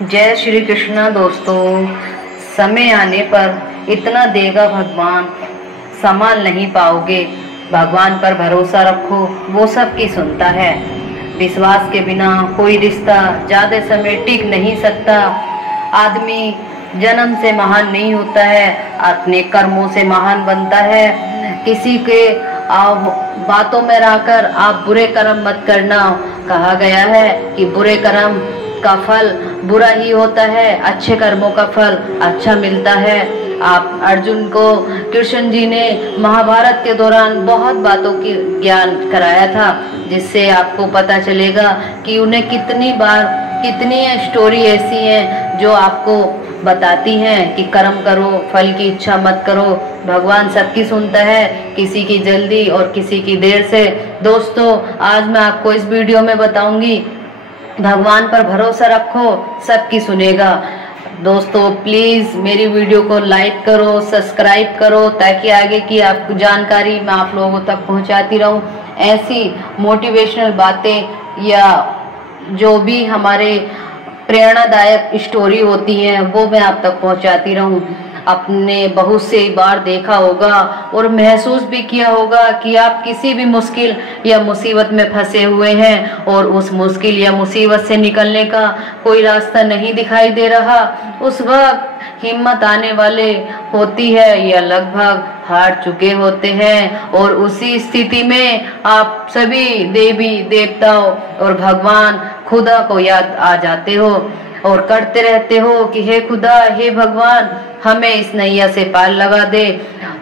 जय श्री कृष्णा दोस्तों। समय आने पर इतना देगा भगवान, संभाल नहीं पाओगे। भगवान पर भरोसा रखो, वो सबकी सुनता है। विश्वास के बिना कोई रिश्ता ज़्यादा समय टिक नहीं सकता। आदमी जन्म से महान नहीं होता है, अपने कर्मों से महान बनता है। किसी के बातों में रहकर आप बुरे कर्म मत करना। कहा गया है कि बुरे कर्म का फल बुरा ही होता है, अच्छे कर्मों का फल अच्छा मिलता है। आप अर्जुन को कृष्ण जी ने महाभारत के दौरान बहुत बातों की ज्ञान कराया था, जिससे आपको पता चलेगा कि उन्हें कितनी बार कितनी स्टोरी ऐसी हैं जो आपको बताती हैं कि कर्म करो, फल की इच्छा मत करो। भगवान सबकी सुनता है, किसी की जल्दी और किसी की देर से। दोस्तों, आज मैं आपको इस वीडियो में बताऊंगी, भगवान पर भरोसा रखो, सबकी सुनेगा। दोस्तों, प्लीज़ मेरी वीडियो को लाइक करो, सब्सक्राइब करो, ताकि आगे की आपको जानकारी मैं आप लोगों तक पहुंचाती रहूं। ऐसी मोटिवेशनल बातें या जो भी हमारे प्रेरणादायक स्टोरी होती हैं वो मैं आप तक पहुंचाती रहूं। आपने बहुत से बार देखा होगा और महसूस भी किया होगा कि आप किसी भी मुश्किल या मुसीबत में फंसे हुए हैं और उस मुश्किल या मुसीबत से निकलने का कोई रास्ता नहीं दिखाई दे रहा। उस वक्त हिम्मत आने वाले होती है या लगभग हार चुके होते हैं, और उसी स्थिति में आप सभी देवी देवताओं और भगवान खुदा को याद आ जाते हो और करते रहते हो कि हे खुदा, हे भगवान, हमें इस नैया से पार लगा दे।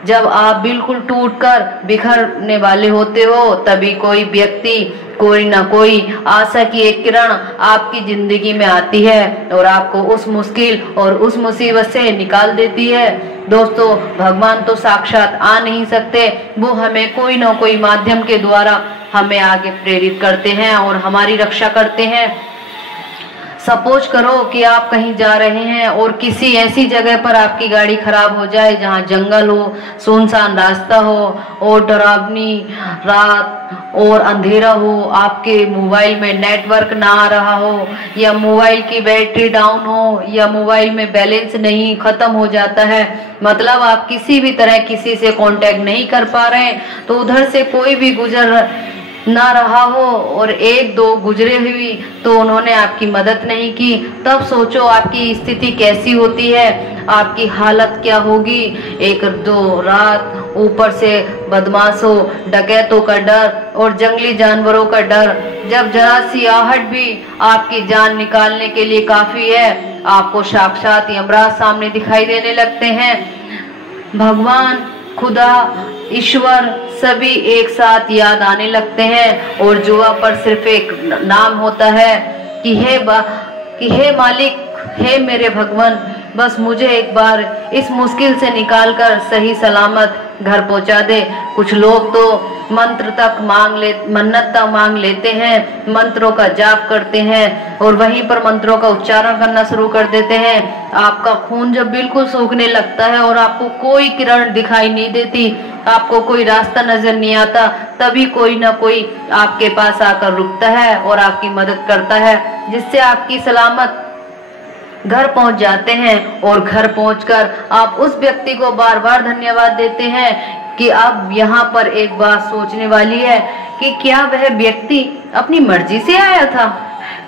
जब आप बिल्कुल टूटकर बिखरने वाले होते हो, तभी कोई व्यक्ति, कोई ना कोई आशा की एक किरण आपकी जिंदगी में आती है और आपको उस मुश्किल और उस मुसीबत से निकाल देती है। दोस्तों, भगवान तो साक्षात आ नहीं सकते, वो हमें कोई ना कोई माध्यम के द्वारा हमें आगे प्रेरित करते हैं और हमारी रक्षा करते हैं। सपोज करो कि आप कहीं जा रहे हैं और किसी ऐसी जगह पर आपकी गाड़ी खराब हो जाए जहां जंगल हो, सुनसान रास्ता हो और डरावनी रात और अंधेरा हो, आपके मोबाइल में नेटवर्क ना आ रहा हो, या मोबाइल की बैटरी डाउन हो, या मोबाइल में बैलेंस नहीं, खत्म हो जाता है, मतलब आप किसी भी तरह किसी से कांटेक्ट नहीं कर पा रहे हैं, तो उधर से कोई भी गुजर ना रहा हो और एक दो गुजरे हुई तो उन्होंने आपकी मदद नहीं की, तब सोचो आपकी स्थिति कैसी होती है, आपकी हालत क्या होगी। एक दो रात ऊपर से बदमाशों, डकैतों का डर और जंगली जानवरों का डर, जब जरा सी आहट भी आपकी जान निकालने के लिए काफी है, आपको साक्षात यमराज सामने दिखाई देने लगते हैं। भगवान, खुदा, ईश्वर सभी एक साथ याद आने लगते हैं और जुआ पर सिर्फ एक नाम होता है कि हे मालिक, हे मेरे भगवान, बस मुझे एक बार इस मुश्किल से निकालकर सही सलामत घर पहुंचा दे। कुछ लोग तो मन्नत तक मांग लेते हैं, मंत्रों का जाप करते हैं और वहीं पर मंत्रों का उच्चारण करना शुरू कर देते हैं। आपका खून जब बिल्कुल सूखने लगता है और आपको कोई किरण दिखाई नहीं देती, आपको कोई रास्ता नजर नहीं आता, तभी कोई ना कोई आपके पास आकर रुकता है और आपकी मदद करता है, जिससे आपकी सलामत घर पहुंच जाते हैं। और घर पहुंचकर आप उस व्यक्ति को बार बार धन्यवाद देते हैं कि अब यहाँ पर एक बात सोचने वाली है कि क्या वह व्यक्ति अपनी मर्जी से आया था,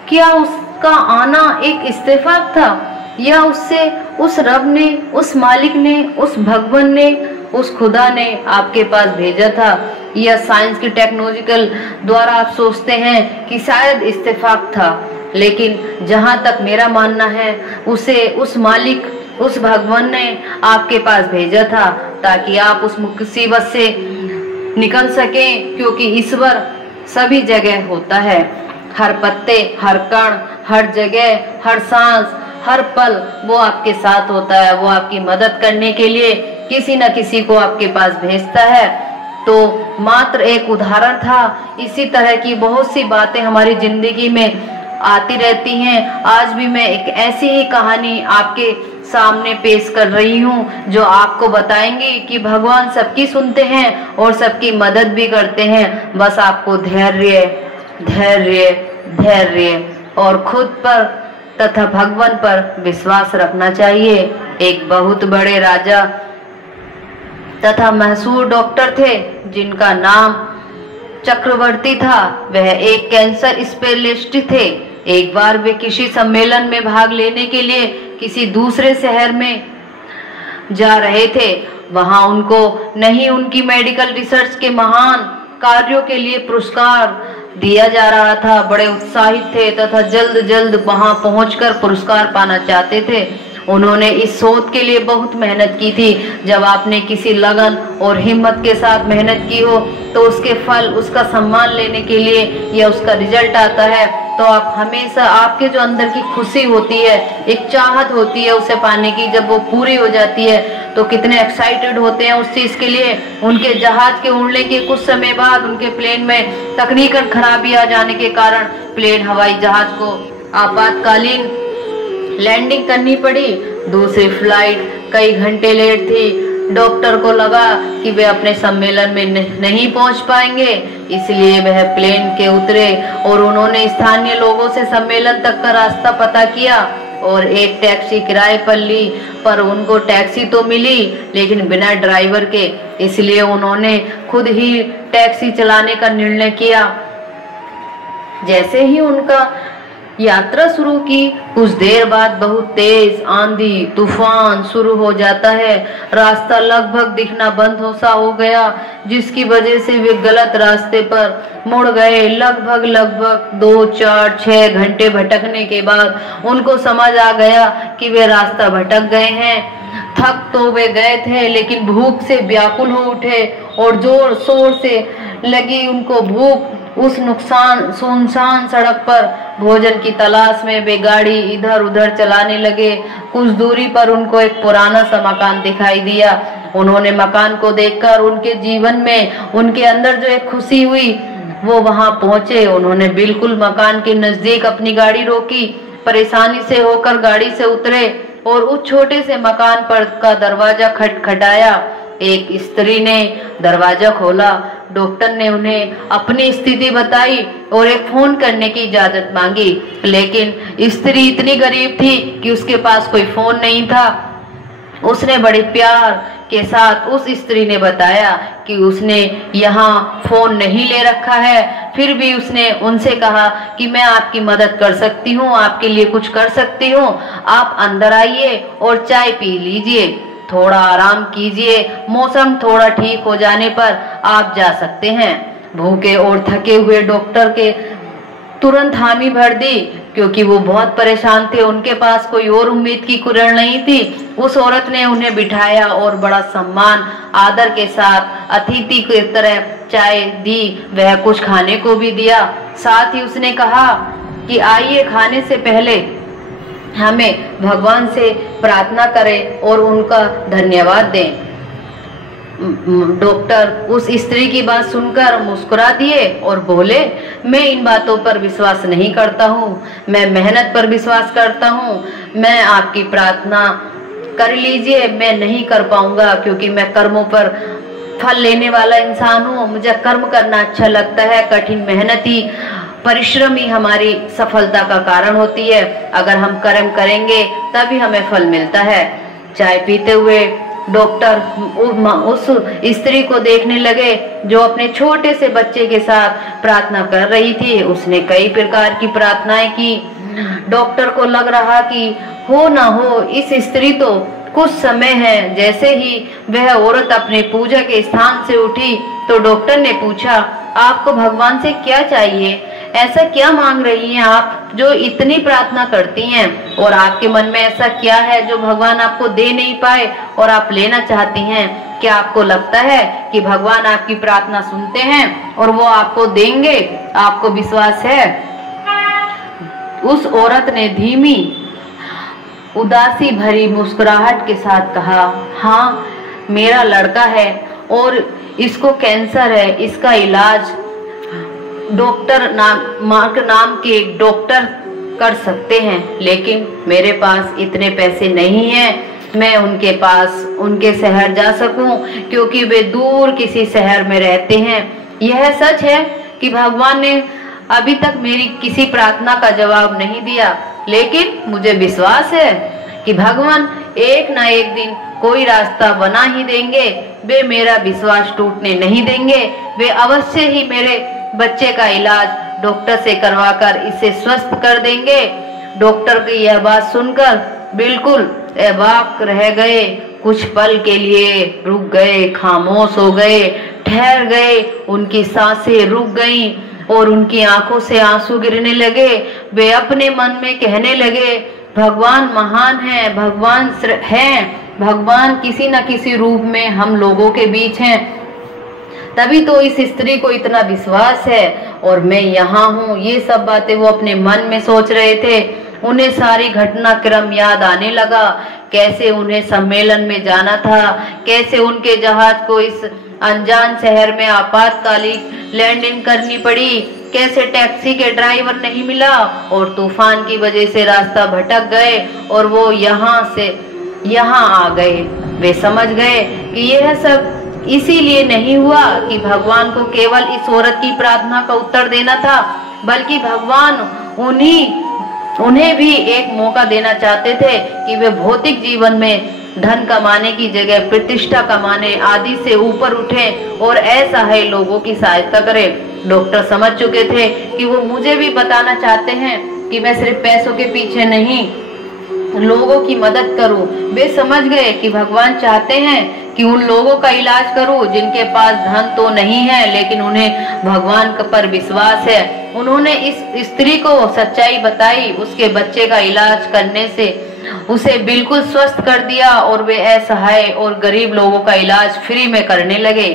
क्या उसका आना एक इत्तेफाक था, या उससे उस रब ने, उस मालिक ने, उस भगवान ने, उस खुदा ने आपके पास भेजा था, या साइंस की टेक्नोलॉजिकल द्वारा आप सोचते हैं कि शायद इत्तेफाक था। लेकिन जहां तक मेरा मानना है, उसे उस मालिक, उस भगवान ने आपके पास भेजा था ताकि आप उस मुसीबत से निकल सकें, क्योंकि ईश्वर सभी जगह होता है। हर पत्ते, हर कण, हर जगह, हर सांस, हर पल वो आपके साथ होता है। वो आपकी मदद करने के लिए किसी न किसी को आपके पास भेजता है। तो मात्र एक उदाहरण था, इसी तरह की बहुत सी बातें हमारी जिंदगी में आती रहती हैं। आज भी मैं एक ऐसी ही कहानी आपके सामने पेश कर रही हूँ जो आपको बताएंगी कि भगवान सबकी सुनते हैं और सबकी मदद भी करते हैं। बस आपको धैर्य, धैर्य, धैर्य और खुद पर तथा भगवान पर विश्वास रखना चाहिए। एक बहुत बड़े राजा तथा मशहूर डॉक्टर थे जिनका नाम चक्रवर्ती था। वह एक कैंसर स्पेशलिस्ट थे। एक बार वे किसी सम्मेलन में भाग लेने के लिए किसी दूसरे शहर में जा रहे थे। वहां उनको नहीं उनकी मेडिकल रिसर्च के महान कार्यों के लिए पुरस्कार दिया जा रहा था। बड़े उत्साहित थे तथा जल्द जल्द वहां पहुंचकर पुरस्कार पाना चाहते थे। उन्होंने इस शोध के लिए बहुत मेहनत की थी। जब आपने किसी लगन और हिम्मत के साथ मेहनत की हो तो उसके फल, उसका सम्मान लेने के लिए या उसका रिजल्ट आता है तो आप हमेशा, आपके जो अंदर की खुशी होती है, एक चाहत होती है उसे पाने की, जब वो पूरी हो जाती है तो कितने एक्साइटेड होते हैं उस चीज़ के लिए। उनके जहाज के उड़ने के कुछ समय बाद उनके प्लेन में तकनीकन खराबी आ जाने के कारण प्लेन, हवाई जहाज को आपातकालीन लैंडिंग करनी पड़ी। दूसरी फ्लाइट कई घंटे लेट थी। डॉक्टर को लगा कि वे अपने सम्मेलन में नहीं पहुंच पाएंगे, इसलिए वह प्लेन के उतरे और उन्होंने स्थानीय लोगों से सम्मेलन तक का रास्ता पता किया और एक टैक्सी किराए पर ली। पर उनको टैक्सी तो मिली लेकिन बिना ड्राइवर के, इसलिए उन्होंने खुद ही टैक्सी चलाने का निर्णय किया। जैसे ही उनका यात्रा शुरू की, कुछ देर बाद बहुत तेज आंधी तूफान शुरू हो जाता है। रास्ता लगभग दिखना बंद हो गया, जिसकी वजह से वे गलत रास्ते पर मुड़ गए। लगभग 2, 4, 6 घंटे भटकने के बाद उनको समझ आ गया कि वे रास्ता भटक गए हैं। थक तो वे गए थे लेकिन भूख से व्याकुल हो उठे और जोर शोर से लगी उनको भूख। उस सुनसान सड़क पर भोजन की तलाश में वे गाड़ी इधर उधर चलाने लगे। कुछ दूरी पर उनको एक पुराना सा मकान दिखाई दिया। उन्होंने मकान को देखकर उनके जीवन में, उनके अंदर जो एक खुशी हुई, वो वहां पहुंचे। उन्होंने बिल्कुल मकान के नजदीक अपनी गाड़ी रोकी, परेशानी से होकर गाड़ी से उतरे और उस छोटे से मकान पर का दरवाजा खटखटाया। एक स्त्री ने दरवाजा खोला। डॉक्टर ने उन्हें अपनी स्थिति बताई और एक फोन करने की इजाजत मांगी, लेकिन स्त्री इतनी गरीब थी कि उसके पास कोई फोन नहीं था। उसने बड़े प्यार के साथ, उस स्त्री ने बताया कि उसने यहाँ फोन नहीं ले रखा है। फिर भी उसने उनसे कहा कि मैं आपकी मदद कर सकती हूँ, आपके लिए कुछ कर सकती हूँ। आप अंदर आइए और चाय पी लीजिए, थोड़ा आराम कीजिए, मौसम थोड़ा ठीक हो जाने पर आप जा सकते हैं। भूखे और थके हुए डॉक्टर के तुरंत हामी भर दी, क्योंकि वो बहुत परेशान थे। उनके पास कोई और उम्मीद की किरण नहीं थी। उस औरत ने उन्हें बिठाया और बड़ा सम्मान आदर के साथ अतिथि की तरह चाय दी। वह कुछ खाने को भी दिया। साथ ही उसने कहा कि आइए, खाने से पहले हमें भगवान से प्रार्थना करें और उनका धन्यवाद दें। डॉक्टर उस स्त्री की बात सुनकर मुस्कुरा दिए और बोले, मैं इन बातों पर विश्वास नहीं करता हूँ, मैं मेहनत पर विश्वास करता हूँ। मैं आपकी प्रार्थना कर लीजिए, मैं नहीं कर पाऊंगा क्योंकि मैं कर्मों पर फल लेने वाला इंसान हूँ। मुझे कर्म करना अच्छा लगता है। कठिन मेहनत ही, परिश्रम ही हमारी सफलता का कारण होती है। अगर हम कर्म करेंगे तभी हमें फल मिलता है। चाय पीते हुए डॉक्टर उस स्त्री को देखने लगे जो अपने छोटे से बच्चे के साथ प्रार्थना कर रही थी। उसने कई प्रकार की प्रार्थनाएं की। डॉक्टर को लग रहा कि हो ना हो, इस स्त्री तो कुछ समय है। जैसे ही वह औरत अपने पूजा के स्थान से उठी तो डॉक्टर ने पूछा, आपको भगवान से क्या चाहिए? ऐसा क्या मांग रही हैं आप जो इतनी प्रार्थना करती हैं? और आपके मन में ऐसा क्या है जो भगवान आपको दे नहीं पाए और आप लेना चाहती हैं? क्या आपको लगता है कि भगवान आपकी प्रार्थना सुनते हैं और वो आपको देंगे? आपको विश्वास है? उस औरत ने धीमी उदासी भरी मुस्कुराहट के साथ कहा, हाँ, मेरा लड़का है और इसको कैंसर है। इसका इलाज मार्क नाम के एक डॉक्टर कर सकते हैं, लेकिन मेरे पास इतने पैसे नहीं हैं मैं उनके पास, उनके शहर जा सकूं, क्योंकि वे दूर किसी शहर में रहते हैं। यह सच है कि भगवान ने अभी तक मेरी किसी प्रार्थना का जवाब नहीं दिया, लेकिन मुझे विश्वास है कि भगवान एक ना एक दिन कोई रास्ता बना ही देंगे। वे मेरा विश्वास टूटने नहीं देंगे। वे अवश्य ही मेरे बच्चे का इलाज डॉक्टर से करवाकर इसे स्वस्थ कर देंगे। डॉक्टर की यह बात सुनकर बिल्कुल अवाक रह गए। कुछ पल के लिए रुक गए, खामोश हो गए, ठहर गए। उनकी सांसें रुक गईं और उनकी आंखों से आंसू गिरने लगे। वे अपने मन में कहने लगे, भगवान महान है, भगवान है, भगवान किसी न किसी रूप में हम लोगों के बीच हैं। तभी तो इस स्त्री को इतना विश्वास है और मैं यहाँ हूँ। ये सब बातें वो अपने मन में सोच रहे थे। उन्हें सारी घटनाक्रम याद आने लगा। कैसे उन्हें सम्मेलन में जाना था, कैसे उनके जहाज को इस अनजान शहर में आपातकालिक लैंडिंग करनी पड़ी, कैसे टैक्सी के ड्राइवर नहीं मिला और तूफान की वजह से रास्ता भटक गए और वो यहाँ से यहाँ आ गए। वे समझ गए कि यह सब इसीलिए नहीं हुआ कि भगवान को केवल इस औरत की प्रार्थना का उत्तर देना था, बल्कि भगवान उन्हें भी एक मौका देना चाहते थे कि वे भौतिक जीवन में धन कमाने की जगह प्रतिष्ठा कमाने आदि से ऊपर उठें और असहाय लोगों की सहायता करें। डॉक्टर समझ चुके थे कि वो मुझे भी बताना चाहते हैं कि मैं सिर्फ पैसों के पीछे नहीं, लोगों की मदद करूं। वे समझ गए कि भगवान चाहते हैं कि उन लोगों का इलाज करूं जिनके पास धन तो नहीं है लेकिन उन्हें भगवान पर विश्वास है। उन्होंने इस स्त्री को सच्चाई बताई। उसके बच्चे का इलाज करने से उसे बिल्कुल स्वस्थ कर दिया और वे असहाय और गरीब लोगों का इलाज फ्री में करने लगे।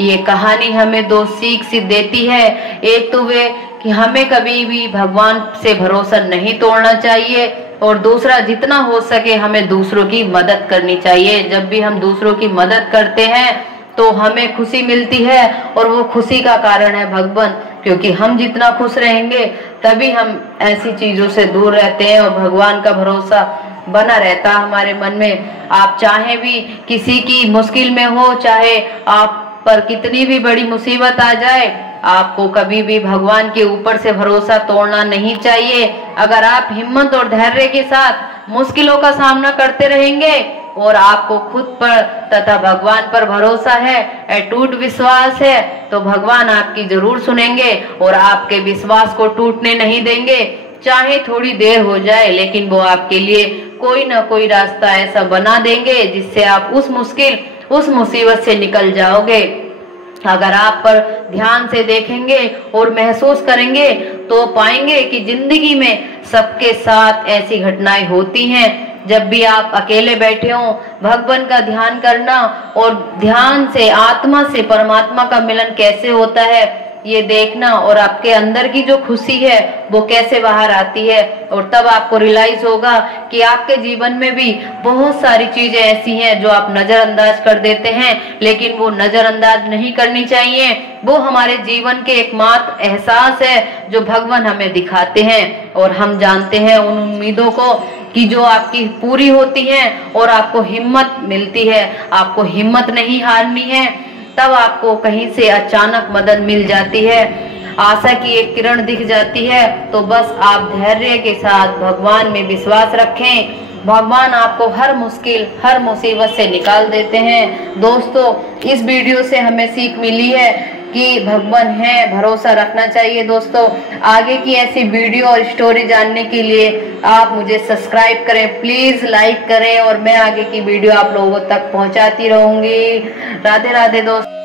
ये कहानी हमें दो सीख देती है। एक तो वे कि हमें कभी भी भगवान से भरोसा नहीं तोड़ना चाहिए और दूसरा जितना हो सके हमें दूसरों की मदद करनी चाहिए। जब भी हम दूसरों की मदद करते हैं तो हमें खुशी मिलती है और वो खुशी का कारण है भगवान, क्योंकि हम जितना खुश रहेंगे तभी हम ऐसी चीजों से दूर रहते हैं और भगवान का भरोसा बना रहता है हमारे मन में। आप चाहे भी किसी की मुश्किल में हो, चाहे आप पर कितनी भी बड़ी मुसीबत आ जाए, आपको कभी भी भगवान के ऊपर से भरोसा तोड़ना नहीं चाहिए। अगर आप हिम्मत और धैर्य के साथ मुश्किलों का सामना करते रहेंगे और आपको खुद पर तथा भगवान पर भरोसा है, अटूट विश्वास है, तो भगवान आपकी जरूर सुनेंगे और आपके विश्वास को टूटने नहीं देंगे। चाहे थोड़ी देर हो जाए लेकिन वो आपके लिए कोई ना कोई रास्ता ऐसा बना देंगे जिससे आप उस मुसीबत से निकल जाओगे। अगर आप पर ध्यान से देखेंगे और महसूस करेंगे तो पाएंगे कि जिंदगी में सबके साथ ऐसी घटनाएं होती हैं। जब भी आप अकेले बैठे हो, भगवान का ध्यान करना और ध्यान से आत्मा से परमात्मा का मिलन कैसे होता है ये देखना और आपके अंदर की जो खुशी है वो कैसे बाहर आती है, और तब आपको रियलाइज होगा कि आपके जीवन में भी बहुत सारी चीजें ऐसी हैं जो आप नजरअंदाज कर देते हैं, लेकिन वो नजरअंदाज नहीं करनी चाहिए। वो हमारे जीवन के एकमात्र एहसास है जो भगवान हमें दिखाते हैं और हम जानते हैं उन उम्मीदों को कि जो आपकी पूरी होती हैं और आपको हिम्मत मिलती है। आपको हिम्मत नहीं हारनी है, तब आपको कहीं से अचानक मदद मिल जाती है, आशा की एक किरण दिख जाती है। तो बस आप धैर्य के साथ भगवान में विश्वास रखें। भगवान आपको हर मुश्किल हर मुसीबत से निकाल देते हैं। दोस्तों, इस वीडियो से हमें सीख मिली है कि भगवान है, भरोसा रखना चाहिए। दोस्तों, आगे की ऐसी वीडियो और स्टोरी जानने के लिए आप मुझे सब्सक्राइब करें, प्लीज लाइक करें और मैं आगे की वीडियो आप लोगों तक पहुंचाती रहूंगी। राधे राधे दोस्तों।